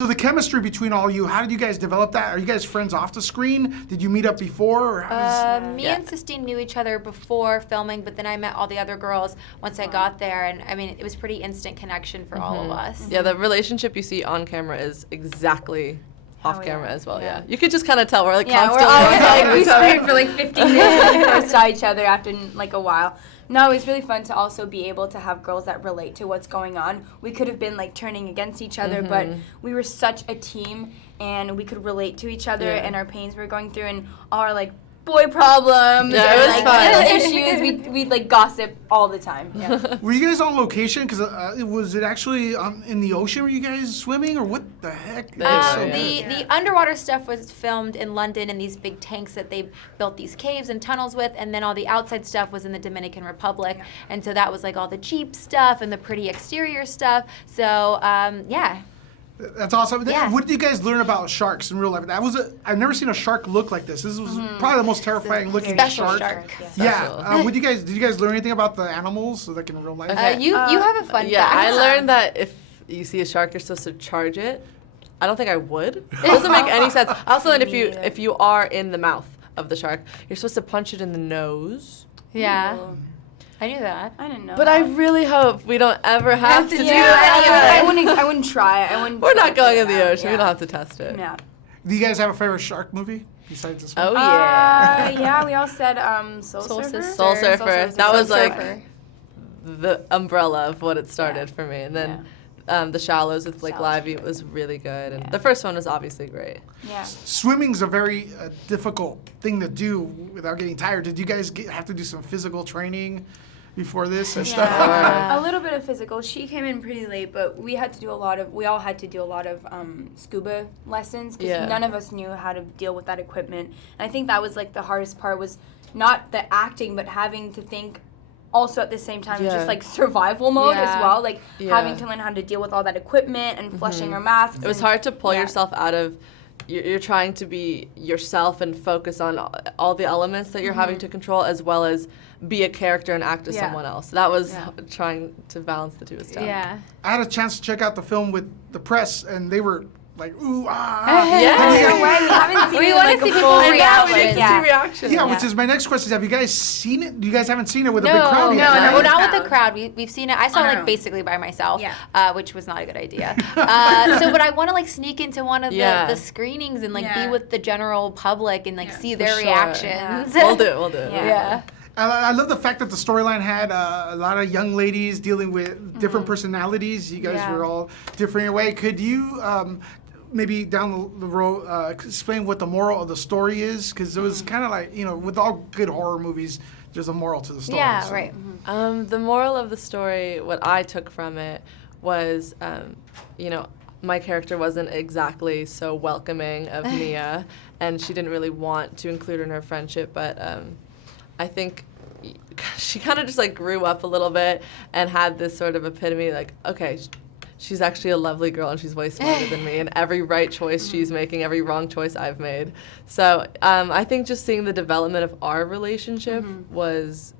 So the chemistry between all you, how did you guys develop that? Are you guys friends off the screen? Did you meet up before? Or Me and Sistine knew each other before filming, but then I met all the other girls once I got there, and I mean, it was pretty instant connection for all of us. Yeah, the relationship you see on camera is exactly off camera as well. Yeah. You could just kind of tell we're like Yeah, we're constantly always like, we each other. screamed for like 15 minutes when we first saw each other after like a while. No, it was really fun to also be able to have girls that relate to what's going on. We could have been like turning against each other, but we were such a team and we could relate to each other and our pains we were going through and our like boy problems Yeah, it or was like fun. issues. We'd like gossip all the time. Yeah. were you guys on location? Because was it actually in the ocean? Were you guys swimming, or what the heck? The underwater stuff was filmed in London in these big tanks that they built these caves and tunnels with, and then all the outside stuff was in the Dominican Republic, and so that was like all the cheap stuff and the pretty exterior stuff. So yeah. That's awesome. Yeah. What did you guys learn about sharks in real life? I've never seen a shark look like this. This was probably the most terrifying looking Special shark. shark. Yeah. Did you guys learn anything about the animals, like in real life? You have a fun Yeah, fact. I learned that if you see a shark, you're supposed to charge it. I don't think I would. It doesn't make any sense. I also learned if you are in the mouth of the shark, you're supposed to punch it in the nose. Yeah. Ooh. I knew that. I didn't know. But I really hope we don't ever have to do Yeah, that. I wouldn't try. I wouldn't. We're try not going to in do the that. ocean. We don't have to test it. Yeah. Do you guys have a favorite shark movie besides this one? Oh yeah. Yeah, we all said Soul Surfer. Soul Surfer. That was like Surfer. the umbrella of what it started for me. And then The Shallows with Blake Lively was really good. And the first one was obviously great. Yeah. Swimming's a very difficult thing to do without getting tired. Did you guys have to do some physical training before this and stuff? A little bit of physical. She came in pretty late, but we all had to do a lot of scuba lessons because none of us knew how to deal with that equipment. And I think that was like the hardest part was not the acting, but having to think also at the same time just like survival mode as well, like having to learn how to deal with all that equipment and flushing our masks. It was hard to pull yourself out of. You're trying to be yourself and focus on all the elements that you're having to control, as well as be a character and act as someone else. That was trying to balance the two was tough. Yeah. I had a chance to check out the film with the press, and they were like, ooh, ah. No way. We haven't seen We it wanna like see a people's full reactions. We need to see reactions. Yeah, which is my next question: have you guys seen it? You guys haven't seen it with a big crowd yet, No, right? we're not with the crowd. We've seen it. I saw On it our like own. basically by myself, Yeah. which was not a good idea. But I want to like sneak into one of the screenings and like be with the general public and like see their sure. reactions. We'll do it. We'll do it. Yeah. I love the fact that the storyline had a lot of young ladies dealing with different personalities. You guys were all different in your way. Could you maybe down the road explain what the moral of the story is? Because it was kind of like, with all good horror movies, there's a moral to the story. Yeah, so. right. The moral of the story, what I took from it was, my character wasn't exactly so welcoming of Mia, and she didn't really want to include her in her friendship, but I think she kind of just like grew up a little bit and had this sort of epitome, like, okay, she's actually a lovely girl and she's way smarter than me, and every right choice she's making, every wrong choice I've made. So I think just seeing the development of our relationship was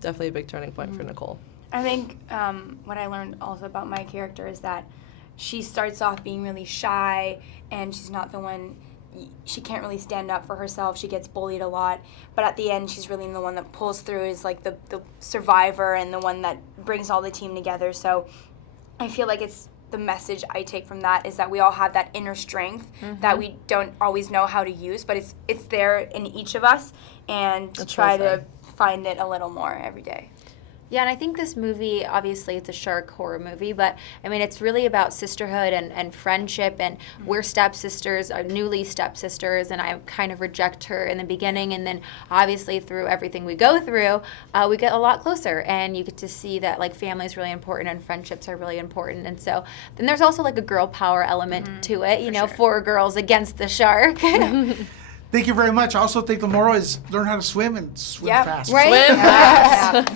definitely a big turning point for Nicole. I think what I learned also about my character is that she starts off being really shy and she's not the one. She can't really stand up for herself. She gets bullied a lot. But at the end, she's really the one that pulls through, is like the survivor and the one that brings all the team together. So I feel like it's the message I take from that is that we all have that inner strength that we don't always know how to use, but it's there in each of us, and to try to find it a little more every day. Yeah, and I think this movie, obviously it's a shark horror movie, but I mean, it's really about sisterhood and friendship, and we're stepsisters, our newly stepsisters, and I kind of reject her in the beginning, and then obviously through everything we go through, we get a lot closer, and you get to see that like family is really important and friendships are really important, and so then there's also like a girl power element to it, four girls against the shark. Thank you very much. I also think the moral is learn how to swim and swim fast. Right? Swim fast.